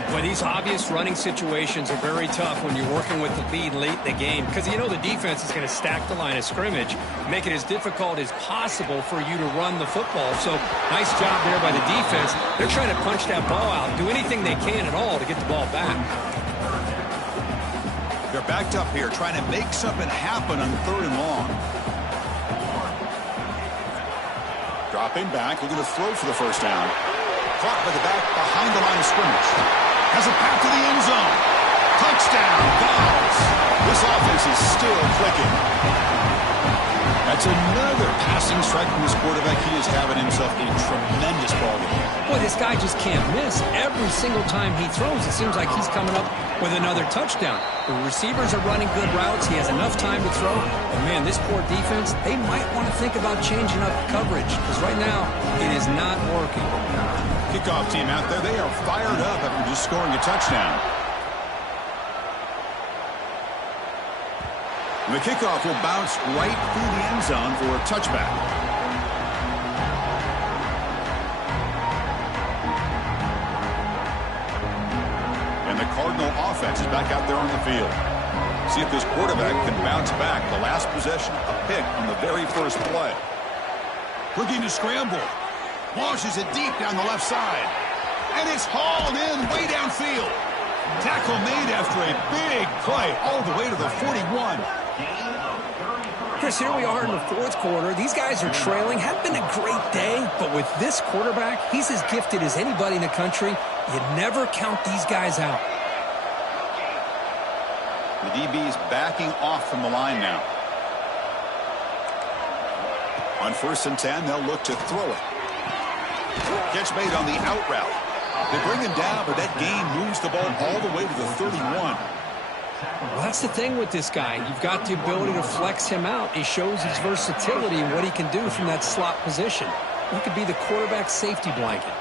Well, these obvious running situations are very tough when you're working with the lead late in the game because you know the defense is going to stack the line of scrimmage, make it as difficult as possible for you to run the football. So nice job there by the defense. They're trying to punch that ball out, do anything they can at all to get the ball back. They're backed up here trying to make something happen on 3rd and long. Dropping back, looking to throw for the first down. Caught by the back behind the line of scrimmage. Has a path to the end zone. Touchdown, Vols. This offense is still clicking. That's another passing strike from this quarterback. He is having himself a tremendous ball game. Boy, this guy just can't miss. Every single time he throws, it seems like he's coming up with another touchdown. The receivers are running good routes. He has enough time to throw. But, man, this poor defense, they might want to think about changing up coverage because right now it is not working. Kickoff team out there, they are fired up after just scoring a touchdown. And the kickoff will bounce right through the end zone for a touchback. And the Cardinal offense is back out there on the field. See if this quarterback can bounce back. The last possession, a pick on the very first play. Looking to scramble. Launches it deep down the left side. And it's hauled in way downfield. Tackle made after a big play all the way to the 41. Chris, here we are in the 4th quarter. These guys are trailing. Hadn't been a great day, but with this quarterback, he's as gifted as anybody in the country. You never count these guys out. The DB is backing off from the line now. On 1st and 10, they'll look to throw it. Catch made on the out route. They bring him down, but that gain moves the ball all the way to the 31. Well, that's the thing with this guy. You've got the ability to flex him out. He shows his versatility and what he can do from that slot position. He could be the quarterback safety blanket.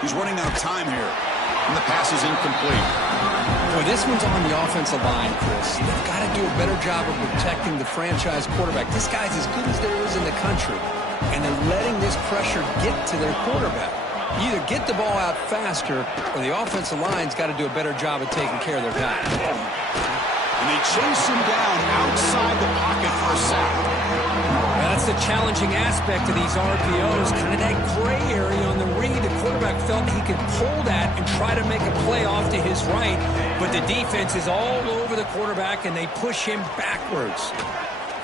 He's running out of time here, and the pass is incomplete. Boy, this one's on the offensive line, Chris. They've got to do a better job of protecting the franchise quarterback. This guy's as good as there is in the country, and they're letting this pressure get to their quarterback. You either get the ball out faster, or the offensive line's got to do a better job of taking care of their guy. And they chase him down outside the pocket for a sack. That's the challenging aspect of these RPOs, kind of that gray area on the read. The quarterback felt he could pull that and try to make a play off to his right, but the defense is all over the quarterback, and they push him backwards.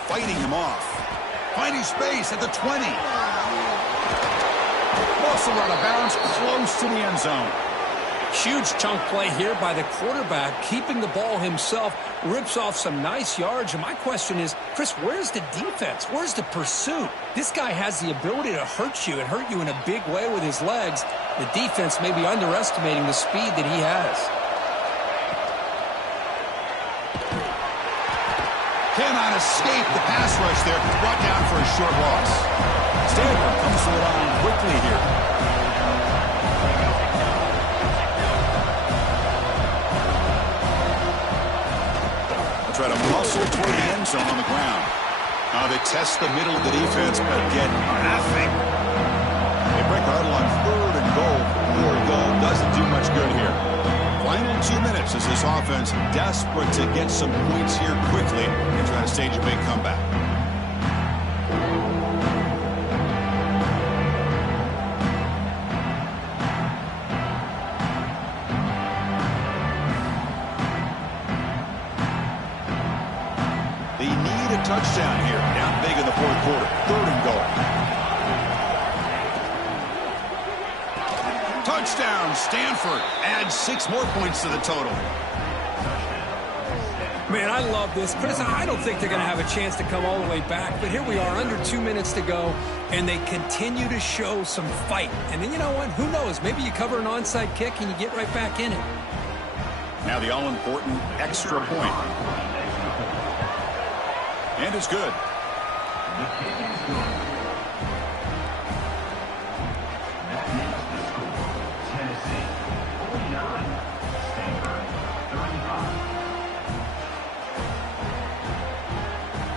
Fighting him off. Finding space at the 20. Also out of bounds, close to the end zone. Huge chunk play here by the quarterback, keeping the ball himself, rips off some nice yards. And my question is, Chris, where's the defense? Where's the pursuit? This guy has the ability to hurt you and hurt you in a big way with his legs. The defense may be underestimating the speed that he has. Cannot escape the pass rush there. Brought down for a short loss. Stanford comes to the line quickly here. hustle toward the end zone on the ground. They test the middle of the defense, but get nothing. They break a huddle on 3rd and goal. 4th goal doesn't do much good here. Final 2 minutes as this offense desperate to get some points here quickly and try to stage a big comeback. They need a touchdown here. Down big in the 4th quarter. 3rd and goal. Touchdown, Stanford. Adds 6 more points to the total. Man, I love this. Chris, I don't think they're going to have a chance to come all the way back, but here we are, under 2 minutes to go, and they continue to show some fight. And then you know what? Who knows? Maybe you cover an onside kick and you get right back in it. Now the all-important extra point. And it's good.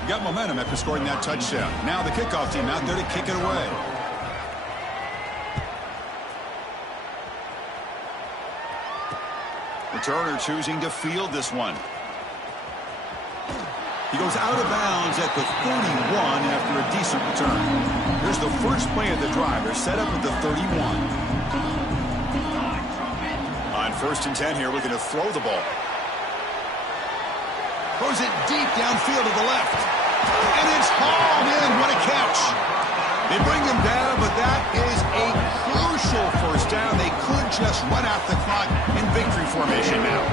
Got momentum after scoring that touchdown. Now the kickoff team out there to kick it away. Returner choosing to field this one. He goes out of bounds at the 41 after a decent return. Here's the first play of the drive. They're set up at the 31. On 1st and 10 here, looking to throw the ball. Throws it deep downfield to the left. And it's hauled in. What a catch. They bring him down, but that is a crucial first down. They could just run out the clock in victory formation now.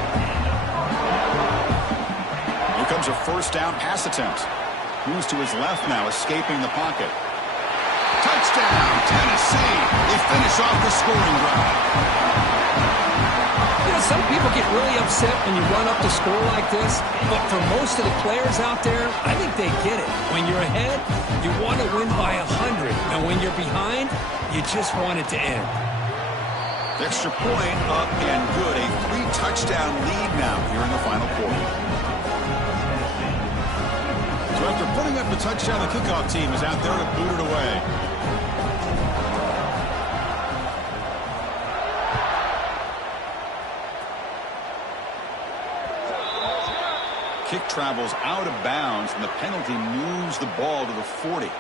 Here comes a first down pass attempt. Moves to his left now, escaping the pocket. Touchdown, Tennessee. They finish off the scoring drive. You know, some people get really upset when you run up the score like this, but for most of the players out there, I think they get it. When you're ahead, you want to win by 100, and when you're behind, you just want it to end. Extra point up and good. A 3-touchdown lead now here in the final quarter. So after putting up a touchdown, the kickoff team is out there to boot it away. Kick travels out of bounds, and the penalty moves the ball to the 40.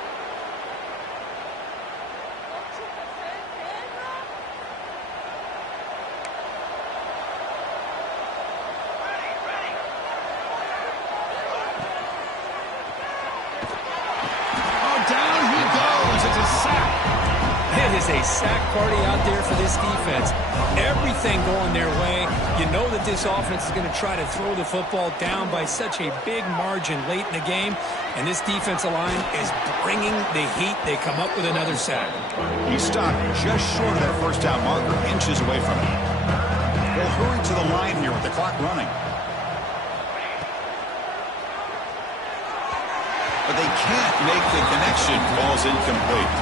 It is a sack party out there for this defense. Everything going their way. You know that this offense is going to try to throw the football down by such a big margin late in the game. And this defensive line is bringing the heat. They come up with another sack. He stopped just short of that first down marker, inches away from it. They'll hurry to the line here with the clock running. But they can't make the connection. Ball's incomplete.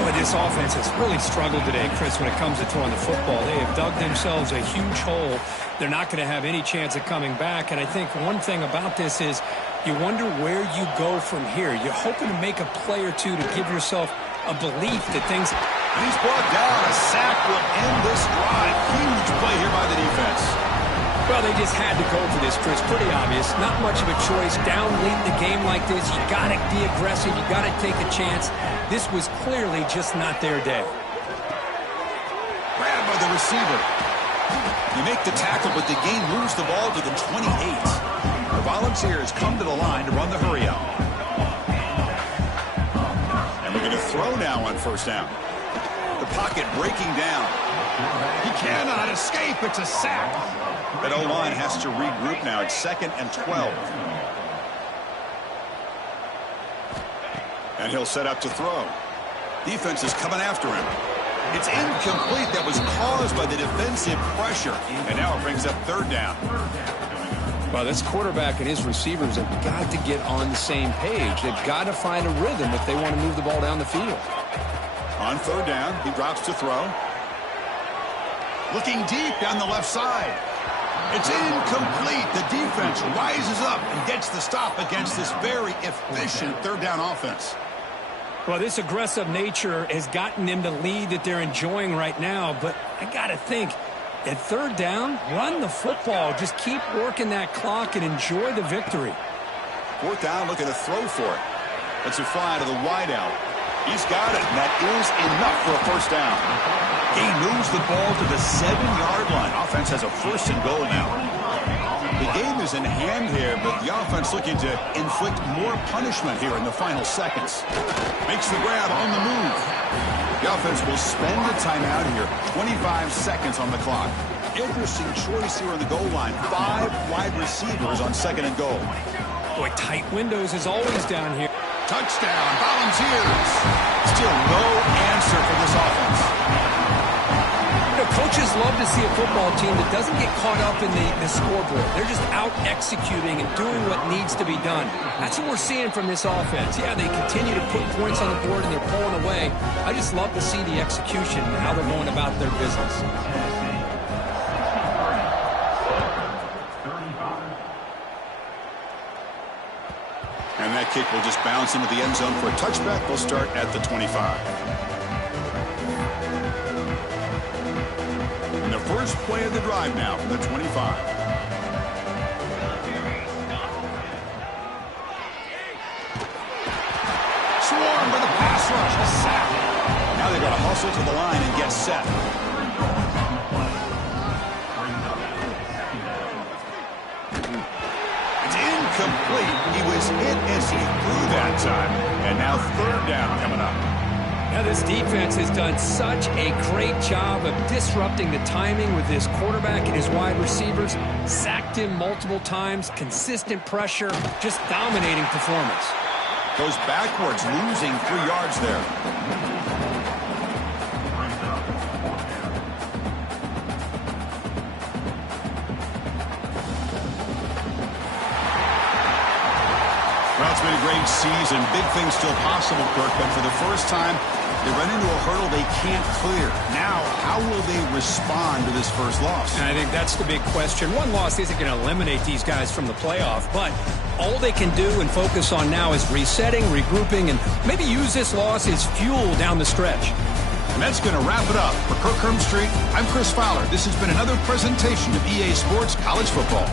Boy, this offense has really struggled today, Chris, when it comes to throwing the football. They have dug themselves a huge hole. They're not going to have any chance of coming back. And I think one thing about this is you wonder where you go from here. You're hoping to make a play or two to give yourself a belief that things... He's brought down. A sack will end this drive. Huge play here by the defense. Well, they just had to go for this, Chris. Pretty obvious. Not much of a choice. Down late in the game like this, you got to be aggressive. You got to take a chance. This was clearly just not their day. Grabbed by the receiver. You make the tackle, but the game moves the ball to the 28. The Volunteers come to the line to run the hurry-up. And we're going to throw now on first down. The pocket breaking down. He cannot escape. It's a sack. That O-line has to regroup now. It's 2nd and 12. And he'll set up to throw. Defense is coming after him. It's incomplete. That was caused by the defensive pressure. And now it brings up 3rd down. Well, this quarterback and his receivers have got to get on the same page. They've got to find a rhythm if they want to move the ball down the field. On 3rd down, he drops to throw. Looking deep down the left side. It's incomplete. The defense rises up and gets the stop against this very efficient third down offense. Well, this aggressive nature has gotten them the lead that they're enjoying right now. But I got to think, at third down, run the football. Just keep working that clock and enjoy the victory. Fourth down, looking to throw for it. That's a fly to the wideout. He's got it, and that is enough for a first down. He moves the ball to the 7-yard line. Offense has a first and goal now. The game is in hand here, but the offense looking to inflict more punishment here in the final seconds. Makes the grab on the move. The offense will spend a timeout here. 25 seconds on the clock. Interesting choice here on the goal line. 5 wide receivers on second and goal. Boy, tight windows is always down here. Touchdown, Volunteers. Still no answer for this offense. You know, coaches love to see a football team that doesn't get caught up in the scoreboard. They're just out executing and doing what needs to be done. That's what we're seeing from this offense. Yeah, they continue to put points on the board and they're pulling away. I just love to see the execution and how they're going about their business. And that kick will just bounce into the end zone for a touchback. They'll start at the 25. And the first play of the drive now from the 25. Swarm with a pass rush, a sack. Now they've got to hustle to the line and get set. Complete. He was hit as he threw that time. And now third down coming up. Now this defense has done such a great job of disrupting the timing with his quarterback and his wide receivers. Sacked him multiple times. Consistent pressure. Just dominating performance. Goes backwards, losing 3 yards there. Well, it's been a great season. Big things still possible, Kirk, but for the first time, they run into a hurdle they can't clear. Now, how will they respond to this first loss? And I think that's the big question. One loss isn't going to eliminate these guys from the playoff, but all they can do and focus on now is resetting, regrouping, and maybe use this loss as fuel down the stretch. And that's going to wrap it up. For Kirk Street, I'm Chris Fowler. This has been another presentation of EA Sports College Football.